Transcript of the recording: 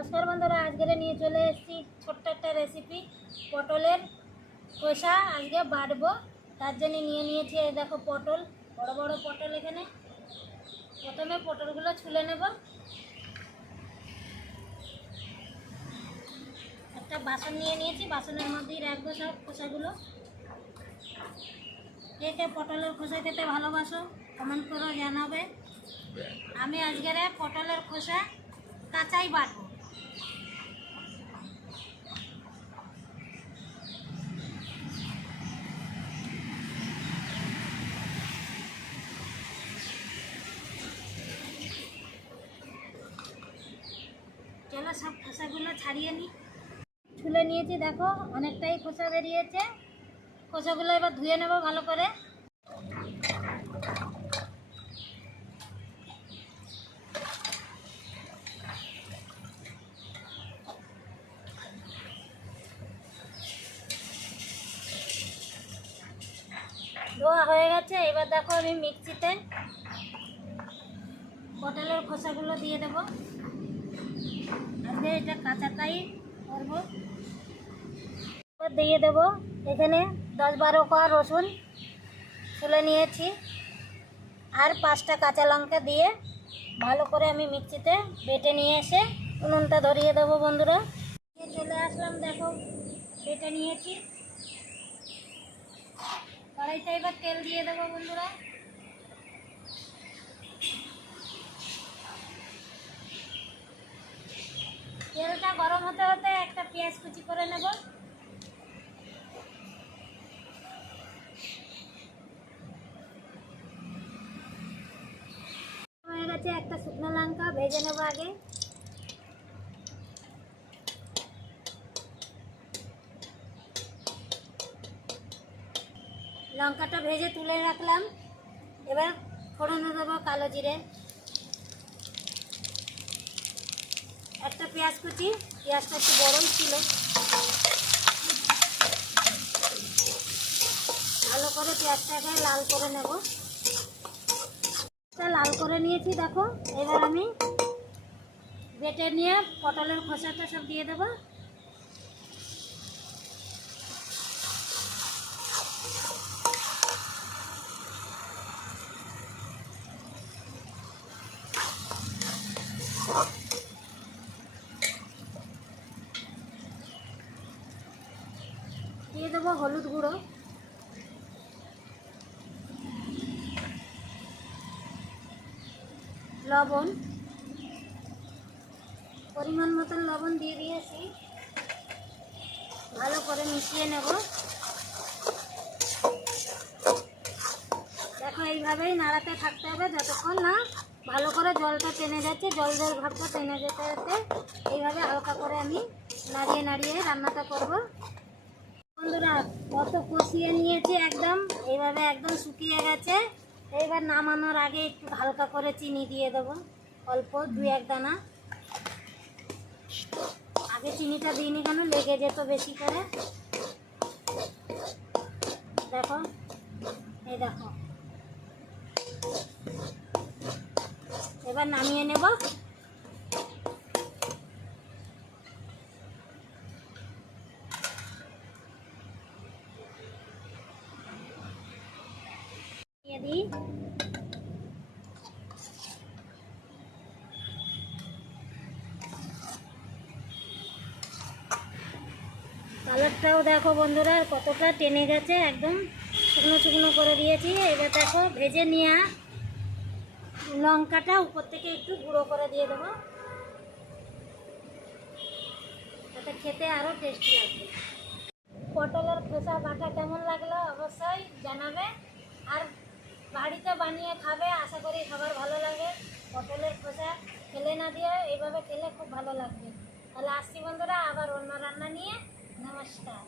নমস্কার বন্ধুরা, আজকে নিয়ে চলে এসেছি ছোট্ট একটা রেসিপি পটলের খোসা আজকে বাটবো। তার জন্য নিয়ে নিয়েছি এই দেখো পটল, বড় বড় পটল। এখানে প্রথমে পটলগুলো ছুলে নেব। একটা বাসন নিয়ে নিয়েছি, বাসনের মধ্যেই রাখবো সব খোসাগুলো। কে কে পটলের খোসা খেতে ভালোবাসো কমেন্ট করে জানাবে। আমি আজকের পটলের খোসা কাঁচাই বাটবো। চলো সব খোসাগুলো ছাড়িয়ে নিই। ছুলে নিয়েছি, দেখো অনেকটাই খোসা বেরিয়েছে। খোসাগুলো এবার ধুয়ে নেব ভালো করে। ধোয়া হয়ে গেছে। এবার দেখো আমি মিক্সিতে পটলের খোসাগুলো দিয়ে দেব। আজকে এটা কাঁচাটাই করবো। এবার দিয়ে দেব এখানে 10-12 কোয়া রসুন তুলে নিয়েছি, আর 5টা কাঁচা লঙ্কা দিয়ে ভালো করে আমি মিক্সিতে বেটে নিয়ে এসে উনুনটা ধরিয়ে দেবো। বন্ধুরা চলে আসলাম, দেখো বেটে নিয়েছি। কড়াইতে এবার তেল দিয়ে দেবো বন্ধুরা। তেলটা গরম হতে হতে একটা পেঁয়াজ কুচি করে নেব। হয়ে গেছে, একটা শুকনো লঙ্কা ভেজে নেব আগে। লঙ্কাটা ভেজে তুলে রাখলাম। এবার ফোড়নে দেবো কালো জিরে, একটা পেঁয়াজ কুচি। পেঁয়াজটা একটু বড়ই ছিল। ভালো করে পেঁয়াজটাকে লাল করে নেব। লাল করে নিয়েছি দেখো। এবার আমি বেটে নিয়ে পটলের খোসাটা সব দিয়ে দেবো। দিয়ে দেবো হলুদ গুঁড়ো, লবণ, পরিমাণ মতন লবণ দিয়ে দিয়েছি। ভালো করে মিশিয়ে নেব। দেখো এইভাবেই নাড়াতে থাকতে হবে যতক্ষণ না ভালো করে জলটা টেনে যাচ্ছে। জল ভাবটা টেনে যেতে যেতে এইভাবে হালকা করে আমি নাড়িয়ে নাড়িয়ে রান্নাটা করব। বন্ধুরা কত কষিয়ে নিয়েছি, একদম এইভাবে একদম শুকিয়ে গেছে। এইবার নামানোর আগে একটু হালকা করে চিনি দিয়ে দেবো, অল্প 2-1 দানা। আগে চিনিটা দিইনি কেন, লেগে যেত বেশি করে। দেখো এই দেখো, এবার নামিয়ে নেব। দিই কালারটাও দেখো বন্ধুরা কতটা টেনে গেছে, একদম শুকনো শুকনো করে দিয়েছি। এবার দেখো ভেজে নেওয়া লঙ্কাটা উপর থেকে একটু গুঁড়ো করে দিয়ে দেবো, যাতে খেতে আরও টেস্টি লাগবে। পটলের খোসা বাটা কেমন লাগলো অবশ্যই জানাবে, আর বাড়িতে বানিয়ে খাবে। আশা করি সবার ভালো লাগে। পটলের খোসা ফেলে না দিয়ে এইভাবে খেলে খুব ভালো লাগবে। তাহলে আসছি বন্ধুরা আবার অন্য রান্না নিয়ে। নমস্কার।